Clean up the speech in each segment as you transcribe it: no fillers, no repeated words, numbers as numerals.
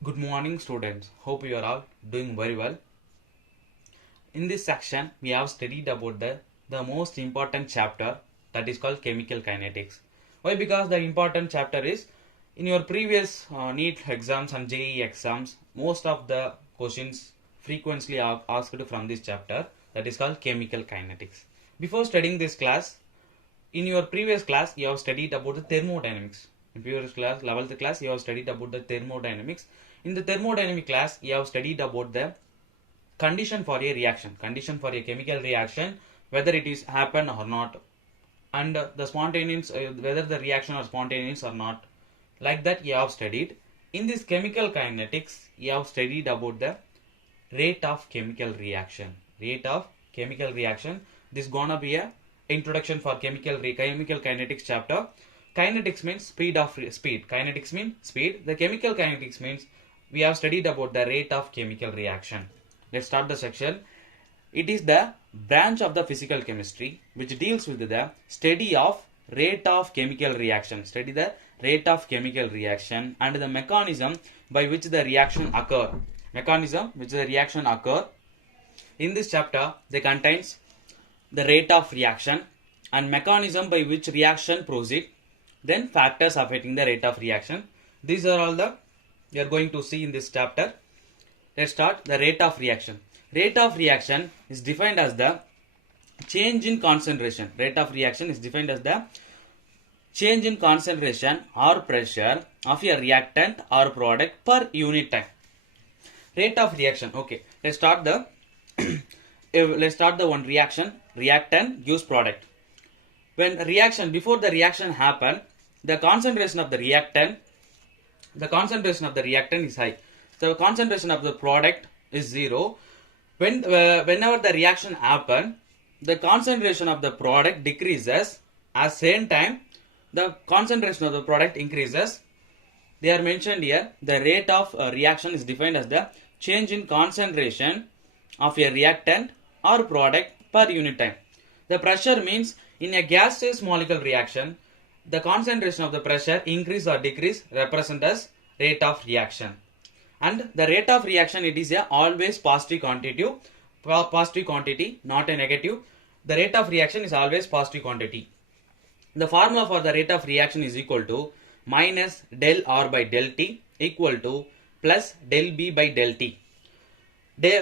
Good morning, students. Hope you are all doing very well. In this section, we have studied about the most important chapter, that is called chemical kinetics. Why? Because the important chapter is in your previous NEET exams and JEE exams, most of the questions frequently are asked from this chapter, that is called chemical kinetics. Before studying this class, in your previous class, you have studied about the thermodynamics. In previous class, 11th class, you have studied about the thermodynamics. In the thermodynamic class, you have studied about the condition for a reaction, condition for a chemical reaction, whether it is happen or not, and the spontaneous, whether the reaction are spontaneous or not. Like that, you have studied. In this chemical kinetics, you have studied about the rate of chemical reaction. Rate of chemical reaction. This is gonna be a introduction for chemical kinetics chapter. Kinetics means speed of speed. Kinetics means speed. The chemical kinetics means we have studied about the rate of chemical reaction. Let's start the section. It is the branch of the physical chemistry which deals with the study of rate of chemical reaction. Study the rate of chemical reaction and the mechanism by which the reaction occur. Mechanism which the reaction occur. In this chapter, they contains the rate of reaction and mechanism by which reaction proceed, then factors affecting the rate of reaction. These are all the you are going to see in this chapter. Let's start the rate of reaction. Rate of reaction is defined as the change in concentration. Rate of reaction is defined as the change in concentration or pressure of a reactant or product per unit time. Rate of reaction. Okay, let's start the one reaction. Reactant gives product. When reaction, before the reaction happen, the concentration of the reactant is high. The concentration of the product is zero. Whenever the reaction happen, the concentration of the product decreases. At same time, the concentration of the product increases. They are mentioned here. The rate of reaction is defined as the change in concentration of a reactant or product per unit time. The pressure means in a gaseous molecule reaction, the concentration of the pressure increase or decrease represent as rate of reaction. And the rate of reaction, it is a always positive quantity, not a negative. The rate of reaction is always positive quantity. The formula for the rate of reaction is equal to minus del R by del T equal to plus del B by del T.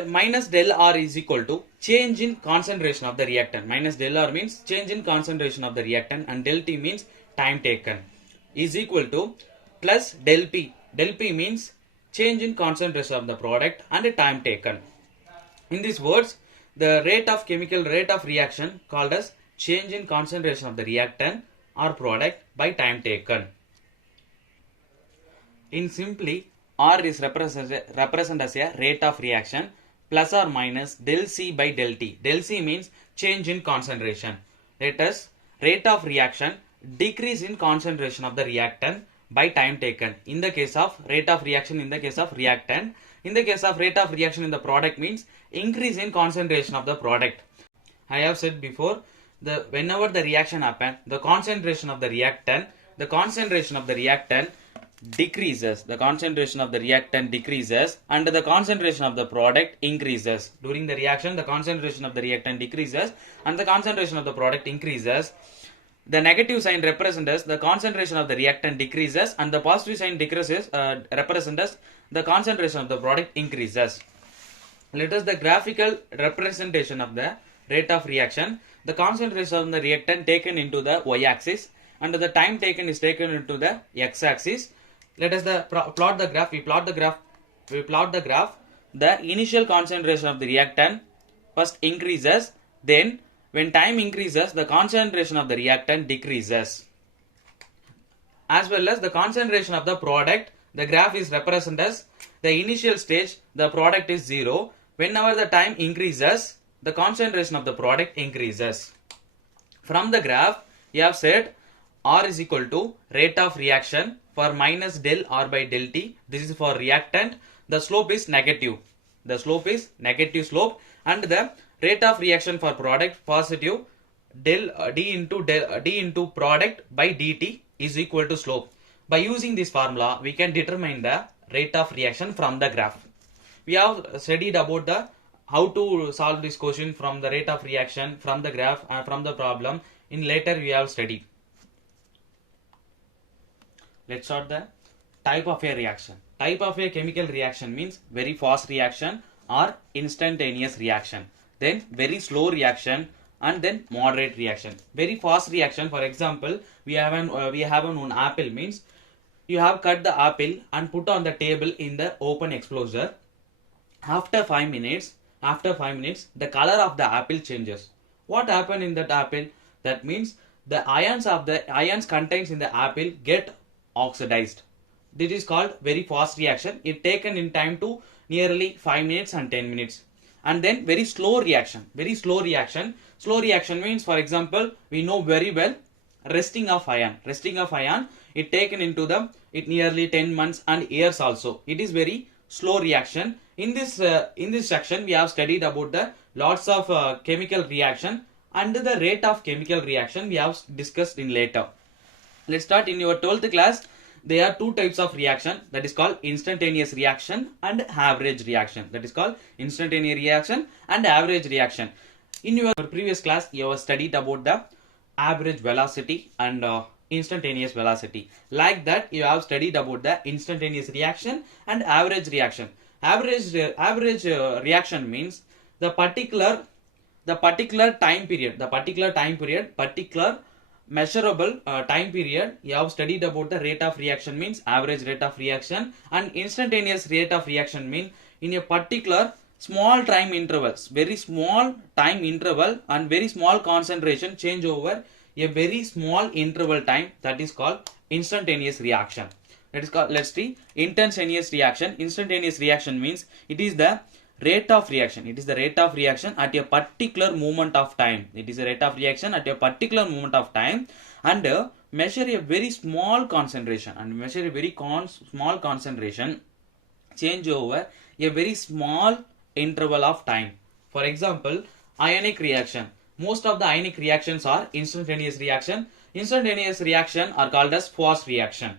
Minus del R is equal to change in concentration of the reactant. Minus del R means change in concentration of the reactant and del T means time taken is equal to plus del P. Del P means change in concentration of the product and time taken. In these words, the rate of reaction called as change in concentration of the reactant or product by time taken. In simply, R is represented as a rate of reaction plus or minus del C by del T. Del C means change in concentration. Let us rate of reaction decrease in concentration of the reactant by time taken. In the case of rate of reaction in the case of reactant, in the case of rate of reaction in the product means increase in concentration of the product. I have said before, whenever the reaction happens, the concentration of the reactant decreases. The concentration of the reactant decreases and the concentration of the product increases. During the reaction, the concentration of the reactant decreases and the concentration of the product increases. The negative sign represents the concentration of the reactant decreases and the positive sign decreases represents the concentration of the product increases. Let us the graphical representation of the rate of reaction. The concentration of the reactant taken into the y-axis and the time taken is taken into the x-axis. Let us plot the graph. We plot the graph. The initial concentration of the reactant first increases. Then, when time increases, the concentration of the reactant decreases. As well as the concentration of the product, the graph is represented as the initial stage. The product is zero. Whenever the time increases, the concentration of the product increases. From the graph, you have said R is equal to rate of reaction for minus del R by del T. This is for reactant. The slope is negative. The slope is negative slope and the rate of reaction for product positive. D into product by dt is equal to slope. By using this formula, we can determine the rate of reaction from the graph. We have studied about the how to solve this question from the rate of reaction from the graph and from the problem. In later we have studied. Let's start the type of a reaction. Type of a chemical reaction means very fast reaction or instantaneous reaction. Then very slow reaction and then moderate reaction. Very fast reaction, for example, we have one apple means you have cut the apple and put on the table in the open exposure. After 5 minutes, the color of the apple changes. What happened in that apple? That means the ions contains in the apple get oxidized. This is called very fast reaction. It taken in time to nearly 5 minutes and 10 minutes. And then very slow reaction. Slow reaction means, for example, we know very well resting of ion. It taken into it nearly 10 months and years also. It is very slow reaction. In this section we have studied about the lots of chemical reaction and the rate of chemical reaction we have discussed in later. Let's start. In your 12th class, there are two types of reaction, that is called instantaneous reaction and average reaction. In your previous class, you have studied about the average velocity and instantaneous velocity. Like that, you have studied about the instantaneous reaction and average reaction. Average reaction means the particular time period, particular measurable time period. You have studied about the rate of reaction means average rate of reaction, and instantaneous rate of reaction mean in a particular small time intervals, very small time interval and very small concentration change over a very small interval time. That is called instantaneous reaction. That is called, let's see, instantaneous reaction. Instantaneous reaction means it is the rate of reaction. At a particular moment of time. And measure a very small concentration change over a very small interval of time. For example, ionic reaction. Most of the ionic reactions are instantaneous reaction. Instantaneous reaction are called as fast reaction.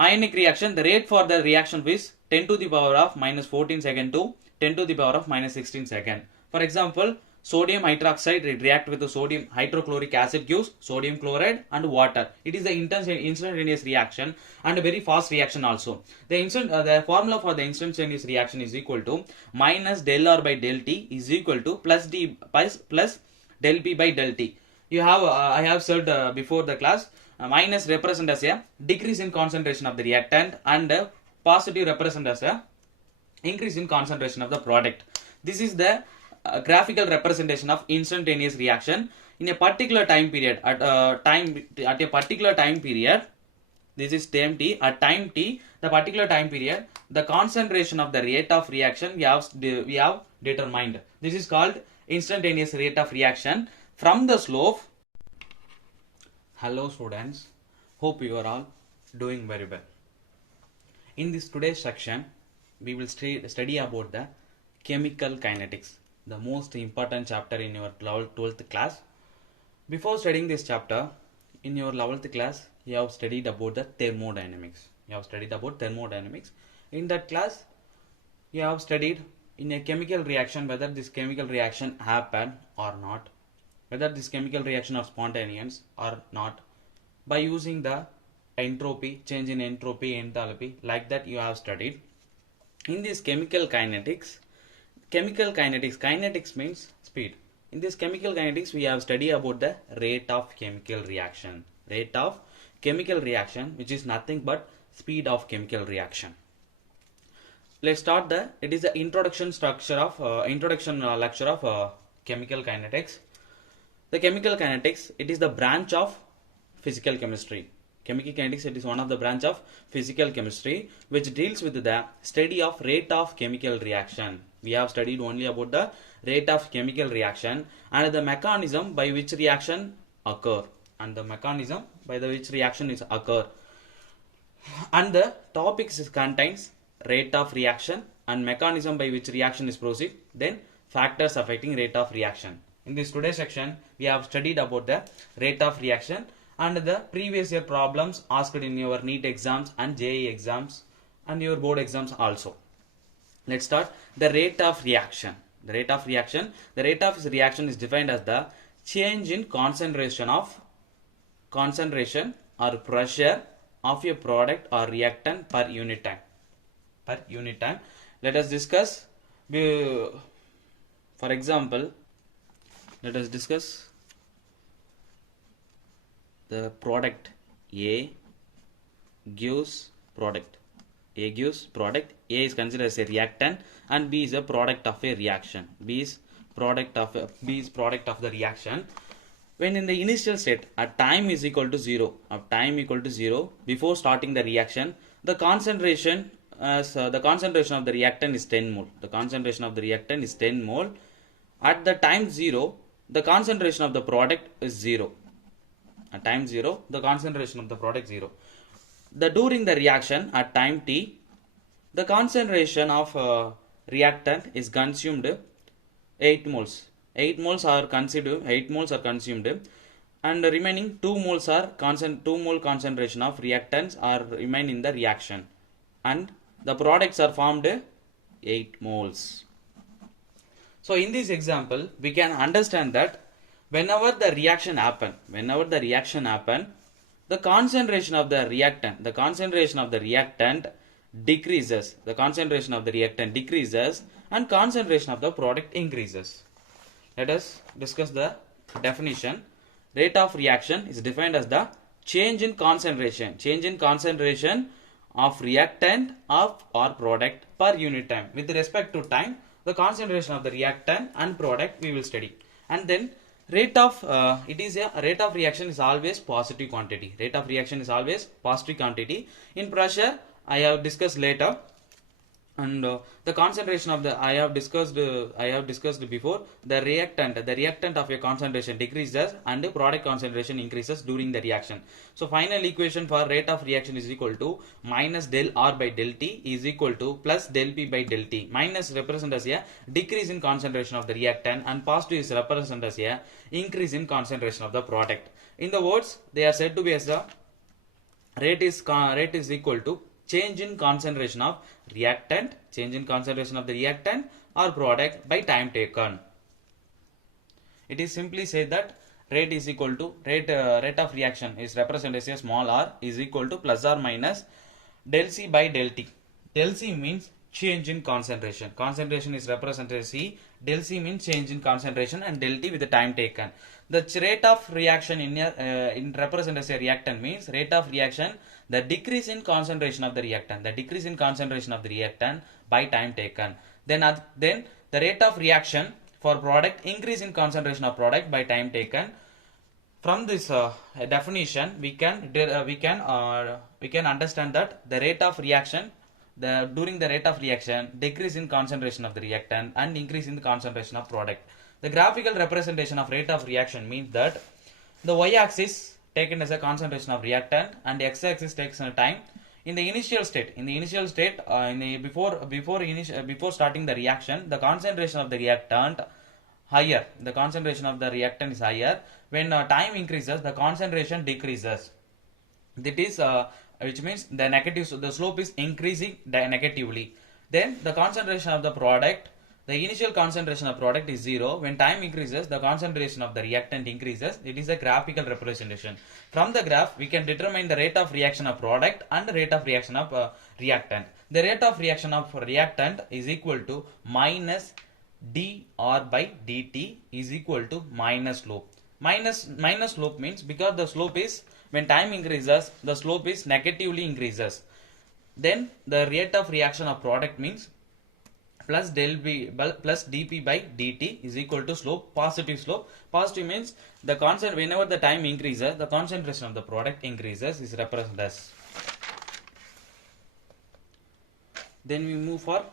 Ionic reaction, the rate for the reaction is 10 to the power of minus 14 second to 10 to the power of minus 16 second. For example, sodium hydroxide react with the sodium hydrochloric acid gives sodium chloride and water. It is the instantaneous reaction and a very fast reaction also. The formula for the instantaneous reaction is equal to minus del R by del T is equal to plus del P by del T. You have I have said before the class, minus represent as a decrease in concentration of the reactant and positive represent as a increase in concentration of the product. This is the graphical representation of instantaneous reaction in a particular time period. At a particular time period, this is time t. At time t, the particular time period, the concentration of the rate of reaction we have determined. This is called instantaneous rate of reaction. From the slope. Hello students, hope you are all doing very well. In this today's section, we will study about the chemical kinetics, the most important chapter in your 12th class. Before studying this chapter, in your 11th class, you have studied about the thermodynamics. In that class, you have studied in a chemical reaction whether this chemical reaction happened or not, whether this chemical reaction are spontaneous or not, by using the entropy, change in entropy, enthalpy, like that you have studied. In this kinetics means speed. In this chemical kinetics, we have studied about the rate of chemical reaction, which is nothing but speed of chemical reaction. Let's start it is the introduction lecture of chemical kinetics. The chemical kinetics, it is the branch of physical chemistry. Chemical kinetics, it is one of the branch of physical chemistry which deals with the study of rate of chemical reaction. We have studied only about the rate of chemical reaction and the mechanism by which reaction occur. And the topics contains rate of reaction and mechanism by which reaction is proceed, then factors affecting rate of reaction. In this today's section, we have studied about the rate of reaction and the previous year problems asked in your NEET exams and JEE exams and your board exams also. Let's start. The rate of reaction. The rate of reaction. The rate of reaction is defined as the change in concentration or pressure of a product or reactant per unit time. Per unit time. Let us discuss. For example, let us discuss the product A gives product. A gives product. A is considered as a reactant and B is a product of a reaction. B is product of the reaction. When in the initial state at time is equal to 0, before starting the reaction, the concentration of the reactant is 10 mole. The concentration of the reactant is 10 mole. At the time 0, the concentration of the product is 0. At time 0, the concentration of the product 0. During the reaction at time t, the concentration of reactant is consumed 8 moles. 8 moles are consumed, and the remaining 2 moles are 2 mole concentration of reactants are remain in the reaction, and the products are formed 8 moles. So in this example, we can understand that whenever the reaction happen, the concentration of the reactant decreases. The concentration of the reactant decreases and concentration of the product increases. Let us discuss the definition. Rate of reaction is defined as the change in concentration of reactant or product per unit time. With respect to time, the concentration of the reactant and product we will study. And then rate of reaction is always positive quantity. In pressure, I have discussed later, and the concentration of the I have discussed before. The reactant of a concentration decreases and the product concentration increases during the reaction. So final equation for rate of reaction is equal to minus del R by del T is equal to plus del P by del T. Minus represents as a decrease in concentration of the reactant and positive is represent as a increase in concentration of the product. In the words, they are said to be as the rate is equal to change in concentration of reactant or product by time taken. It is simply said that rate is equal to rate of reaction is represented as a small r is equal to plus or minus del C by del T. Del C means change in concentration. Concentration is represented as C. Del C means change in concentration and del T with the time taken. The rate of reaction in represented as a reactant means rate of reaction, the decrease in concentration of the reactant, by time taken. Then the rate of reaction for product, increase in concentration of product by time taken. From this definition, we can understand that the rate of reaction, during the rate of reaction, decrease in concentration of the reactant and increase in the concentration of product. The graphical representation of rate of reaction means that the y-axis taken as a concentration of reactant and x-axis takes a time. In the initial state, before starting the reaction, the concentration of the reactant is higher. When time increases, the concentration decreases. That is, which means the slope is increasing negatively. Then the concentration of the product, the initial concentration of product is 0. When time increases, the concentration of the reactant increases. It is a graphical representation. From the graph, we can determine the rate of reaction of product and the rate of reaction of reactant. The rate of reaction of reactant is equal to minus dr by dt is equal to minus slope. Minus slope means because the slope is, when time increases, the slope is negatively increases. Then the rate of reaction of product means plus dp by dt is equal to slope, positive slope. Positive means the whenever the time increases, the concentration of the product increases is represented as. Then we move for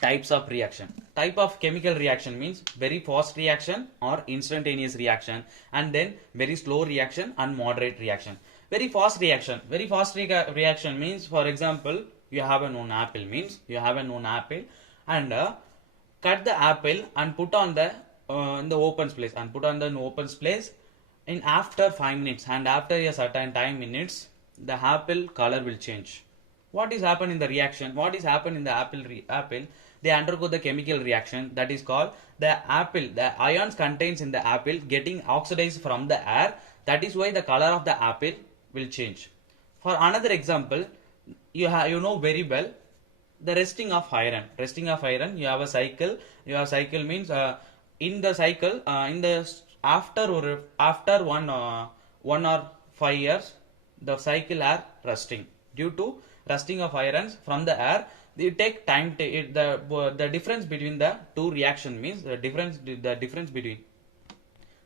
types of reaction. Type of chemical reaction means very fast reaction or instantaneous reaction, and then very slow reaction and moderate reaction. Very fast reaction means, for example, you have a known apple and cut the apple and put on the in the open place in after 5 minutes, and after a certain time minutes the apple color will change. What is happen in the reaction? What is happen in the apple? They undergo the chemical reaction that is called the ions contains in the apple getting oxidized from the air. That is why the color of the apple will change. For another example, you know very well the resting of iron. Resting of iron, you have a cycle. You have cycle means in the cycle in the after 1 or 5 years, the cycle are rusting due to rusting of irons from the air. It take time to the difference between the two reaction means the difference between.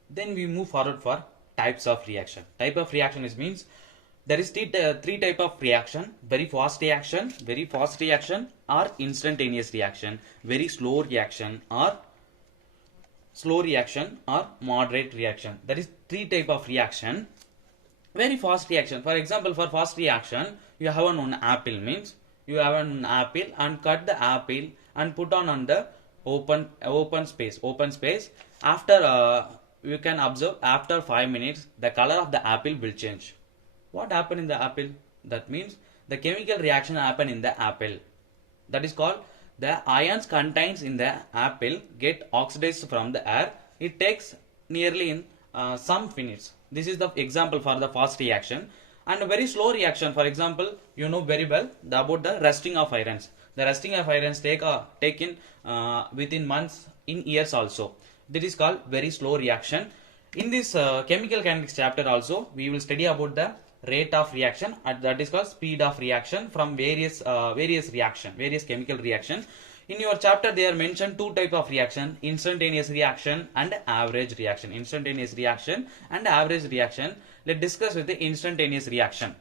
Then we move forward for types of reaction. Type of reaction is means there is three type of reaction: very fast reaction, or instantaneous reaction, very slow reaction, or moderate reaction. That is three type of reaction. Very fast reaction. For example, for fast reaction, you have an apple means you have an apple and cut the apple and put on the open space. After you can observe after 5 minutes the color of the apple will change. What happened in the apple? That means the chemical reaction happen in the apple. That is called the ions contains in the apple get oxidized from the air. It takes nearly in some minutes. This is the example for the fast reaction. And a very slow reaction, for example, you know very well about the rusting of irons. The rusting of irons taken within months, in years also. This is called very slow reaction. In this chemical kinetics chapter also, we will study about the rate of reaction, and that is called speed of reaction from various chemical reaction. In your chapter, they are mentioned two type of reaction: instantaneous reaction and average reaction. Instantaneous reaction and average reaction. Let's discuss with the instantaneous reaction.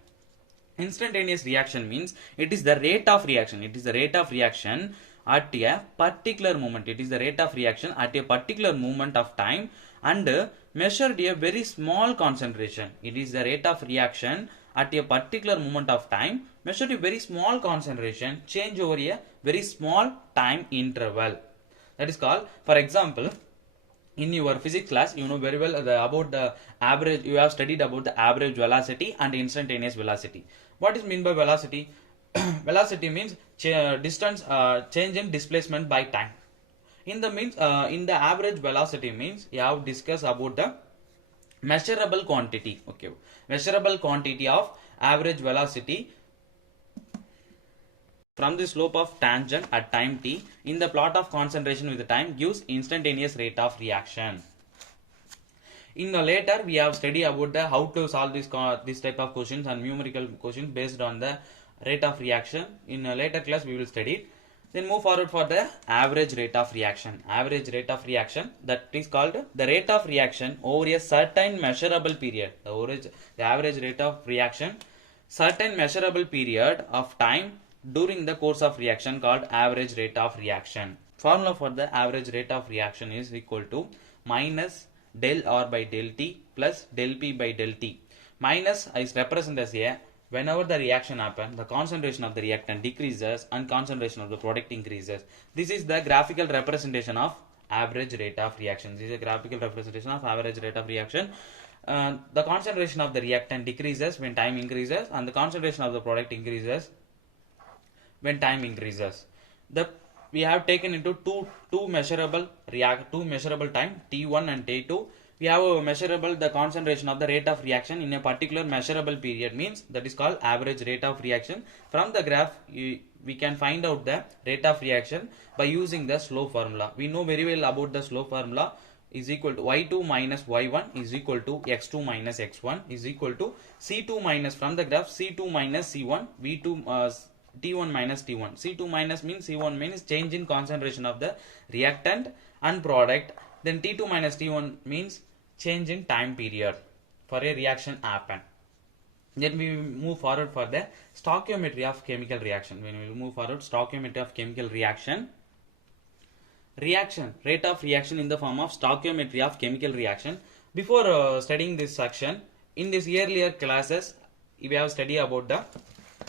Instantaneous reaction means it is the rate of reaction. It is the rate of reaction at a particular moment. It is the rate of reaction at a particular moment of time and measured a very small concentration. It is the rate of reaction at a particular moment of time measured a very small concentration change over a very small time interval. That is called, for example, in your physics class, you know very well about the average. You have studied about the average velocity and instantaneous velocity. What is mean by velocity? Velocity means distance, change in displacement by time. In the average velocity means you have discussed about the measurable quantity. Okay, measurable quantity of average velocity from the slope of tangent at time t in the plot of concentration with the time gives instantaneous rate of reaction. In the later, we have studied about the how to solve this type of questions and numerical questions based on the rate of reaction. In a later class, we will study it. Then move forward for the average rate of reaction. Average rate of reaction, that is called the rate of reaction over a certain measurable period. The average rate of reaction, certain measurable period of time during the course of reaction, called average rate of reaction. Formula for the average rate of reaction is equal to minus del R by del T plus del P by del T. Minus is represented as a whenever the reaction happens, the concentration of the reactant decreases and concentration of the product increases. This is the graphical representation of average rate of reaction. This is a graphical representation of average rate of reaction. The concentration of the reactant decreases when time increases, and the concentration of the product increases when time increases. We have taken into two measurable time, T1 and T2. We have a measurable the concentration of the rate of reaction in a particular measurable period means that is called average rate of reaction. From the graph, we can find out the rate of reaction by using the slope formula. We know very well about the slope formula is equal to y2 minus y1 is equal to x2 minus x1 is equal to c2 minus, from the graph, c2 minus c1 v2 T1 minus T1. C2 minus means C1 means change in concentration of the reactant and product. Then T2 minus T1 means change in time period for a reaction happen. Then we move forward for the stoichiometry of chemical reaction. When we move forward, stoichiometry of chemical reaction. Reaction, rate of reaction in the form of stoichiometry of chemical reaction. Before studying this section, in this earlier classes, we have studied about the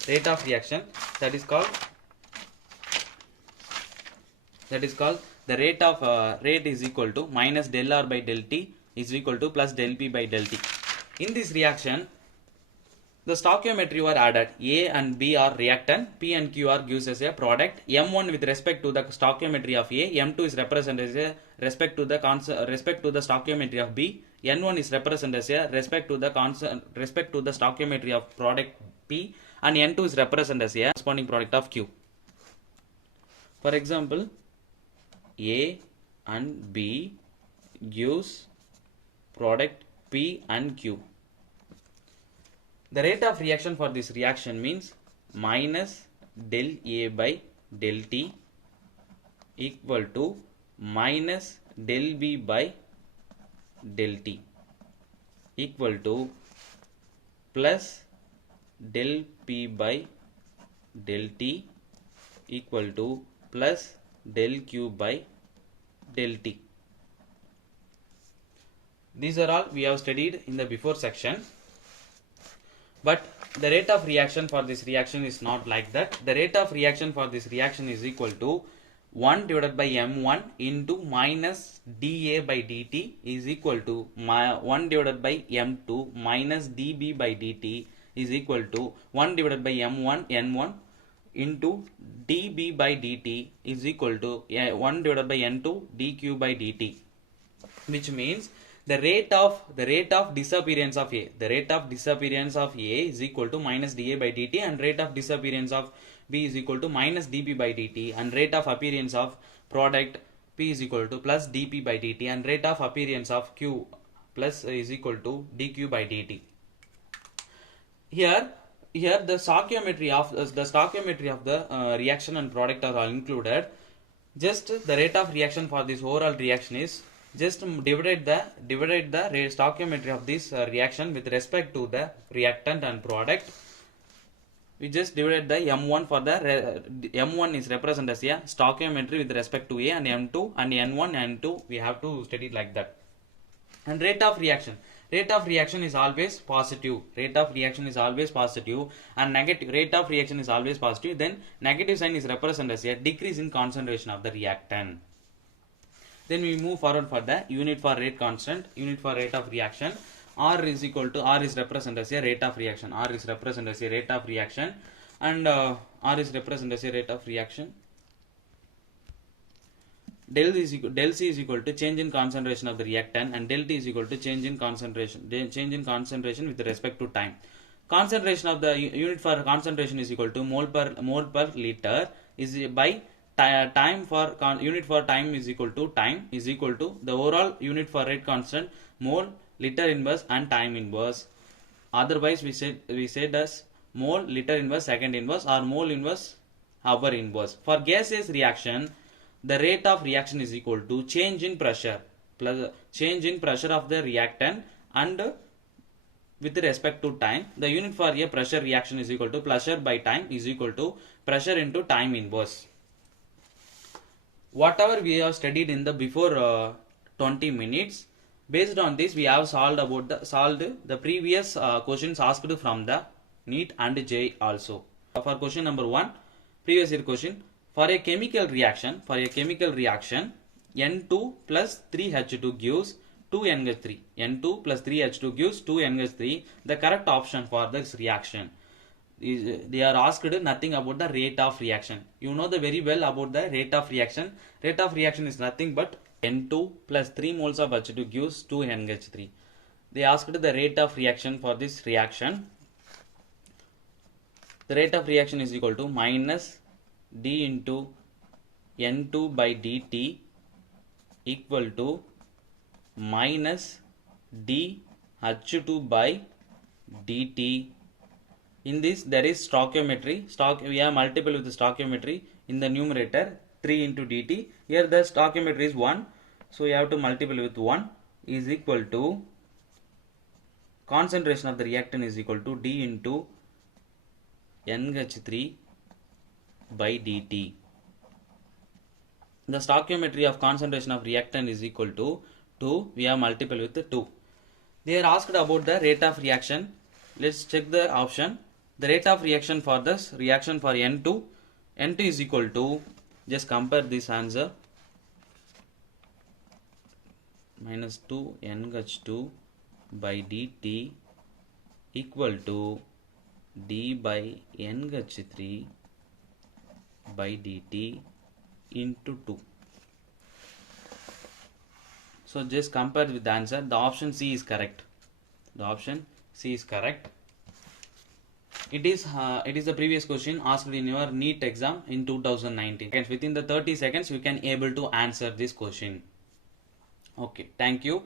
rate of reaction, that is called the rate is equal to minus del R by del T is equal to plus del P by del T. In this reaction, The stoichiometry were added. A and B are reactant, P and Q are gives us a product. M1 with respect to the stoichiometry of A, M2 is represented as a respect to the stoichiometry of B, N1 is represented as a respect to the stoichiometry of product P, and N2 is represented as a corresponding product of Q. For example, A and B gives product P and Q. The rate of reaction for this reaction means minus del A by del T equal to minus del B by del T equal to plus del P by del T equal to plus del Q by del T. These are all we have studied in the before section. But the rate of reaction for this reaction is not like that. The rate of reaction for this reaction is equal to 1 divided by M1 into minus dA by dt is equal to 1 divided by M2 minus dB by dt is equal to 1 divided by M1 N1 into dB by dt is equal to 1 divided by N2 dQ by dt, which means the rate of disappearance of A. The rate of disappearance of A is equal to minus dA by dt, and rate of disappearance of B is equal to minus dB by dt, and rate of appearance of product P is equal to plus dP by dt, and rate of appearance of Q plus is equal to dQ by dt. Here the stoichiometry of the reaction and product are all included. Just the rate of reaction for this overall reaction is just divide the stoichiometry of this reaction with respect to the reactant and product. We just divide the M1 for the M1 is represented as a stoichiometry with respect to A, and M2 and N1 and N2 we have to study like that. And rate of reaction is always positive. Rate of reaction is always positive, and negative rate of reaction is always positive. Then negative sign is represented as a decrease in concentration of the reactant. Then we move forward for the unit for rate constant, unit for rate of reaction. R is represented as a rate of reaction. R is represented as a rate of reaction, and R is represented as a rate of reaction. Del C is equal to change in concentration of the reactant, and del T is equal to change in concentration with respect to time. Concentration of the unit for concentration is equal to mole per liter is by time for unit for time is equal to the overall unit for rate constant, mole, liter inverse and time inverse. Otherwise we said as mole, liter inverse, second inverse, or mole inverse, hour inverse. For gaseous reaction, the rate of reaction is equal to change in pressure plus change in pressure of the reactant, and with respect to time, the unit for a pressure reaction is equal to pressure by time is equal to pressure into time inverse. Whatever we have studied in the before 20 minutes, based on this we have solved the previous questions asked from the NEET and JEE also. For question number 1, previous year question. For a chemical reaction, N2 plus 3H2 gives 2NH3. N2 plus 3H2 gives 2NH3. The correct option for this reaction is, they are asked nothing about the rate of reaction. You know the very well about the rate of reaction. Rate of reaction is nothing but N2 plus 3 moles of H2 gives 2NH3. They asked the rate of reaction for this reaction. The rate of reaction is equal to minus d into N2 by dt equal to minus dH2 by dt. In this there is stoichiometry. We have multiple with the stoichiometry in the numerator 3 into dt. Here the stoichiometry is 1, so you have to multiply with 1 is equal to concentration of the reactant is equal to d into NH3 by dt. The stoichiometry of concentration of reactant is equal to 2. We have multiple with the 2. They are asked about the rate of reaction. Let's check the option. The rate of reaction for this reaction for N2 is equal to, just compare this answer, minus 2 NH2 by dt equal to d by NH3 by dt into 2. So just compare with the answer. The option C is correct. The option C is correct. It is the previous question asked in your NEET exam in 2019. Within the 30 seconds you can able to answer this question. Okay, thank you.